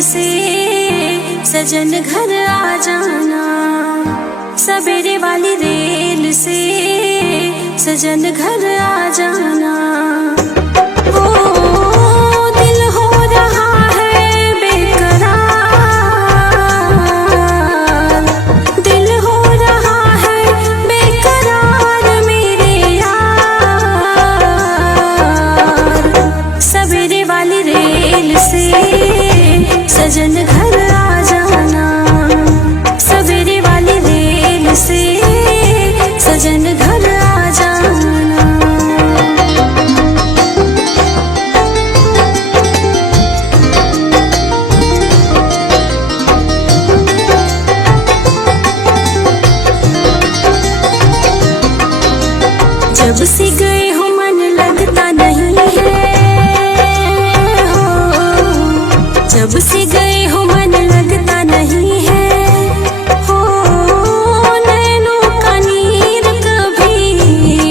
से सजन घर आ जाना। सवेरे वाली रेल से सजन घर आ जाना। ओ दिल हो रहा है बेकरार, दिल हो रहा है बेकरार मेरे यार। सवेरे वाली रेल से सजन घर आ जाना। सवेरे वाली रेल से सजन घर आ जाना। जब से गए हो मन लगता नहीं है हो, जब से गए हो मन लगता नहीं है हो। नैनों का नीर कभी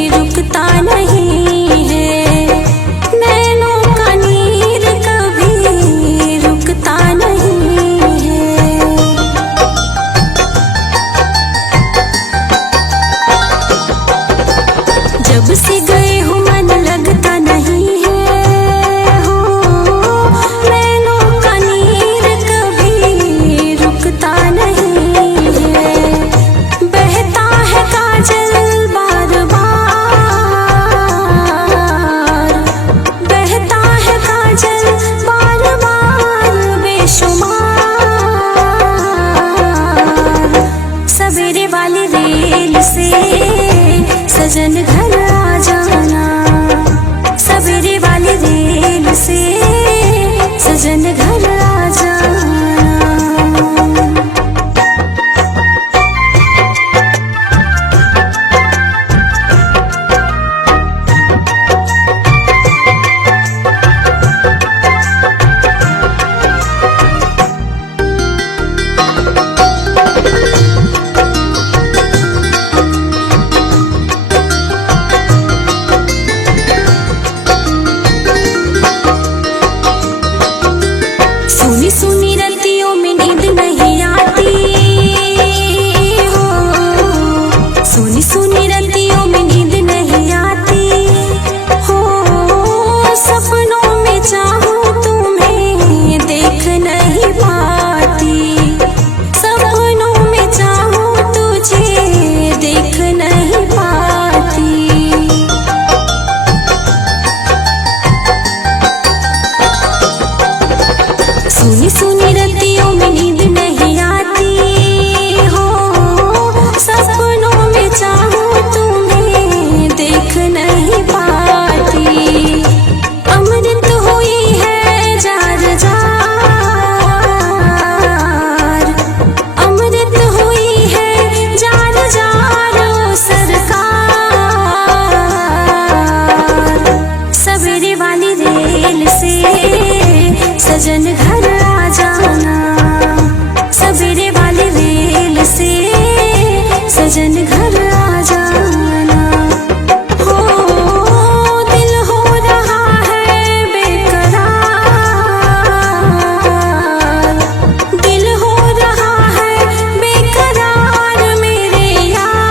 रुकता नहीं है, नैनों का नीर कभी रुकता नहीं है। जब से गए हो मन लगता नहीं है हो। नैनों का नीर कभी रुकता नहीं है। बहता है काजल बार बार, बहता है काजल बार बार बेशुमार। सवेरे वाली रेल से सजन घर आ जाना। सवेरे वाली रेल से सजन घर आ जाना। सुनी सुनी रतियों में नींद नहीं आती हो। सुनी सुनी रतियों में नींद नहीं आती हो। सपनों में चाहूं तुम्हें देख नहीं पाती। सपनों में चाहूं तुझे देख नहीं पाती। सुनी सुनी रतियों में नींद नहीं आती हो। सपनों में चाहूं तुम्हें देख नहीं पाती। अमृत हुई है जार जार, अमृत हुई है जार जार ओ सरकार। सवेरे वाली रेल से सजन घर आ जाना। सवेरे वाली रेल से सजन घर आ जाना। हो दिल हो रहा है बेकरार, दिल हो रहा है बेकरार मेरे यार।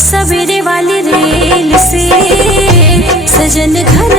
सवेरे वाली रेल से सजन घर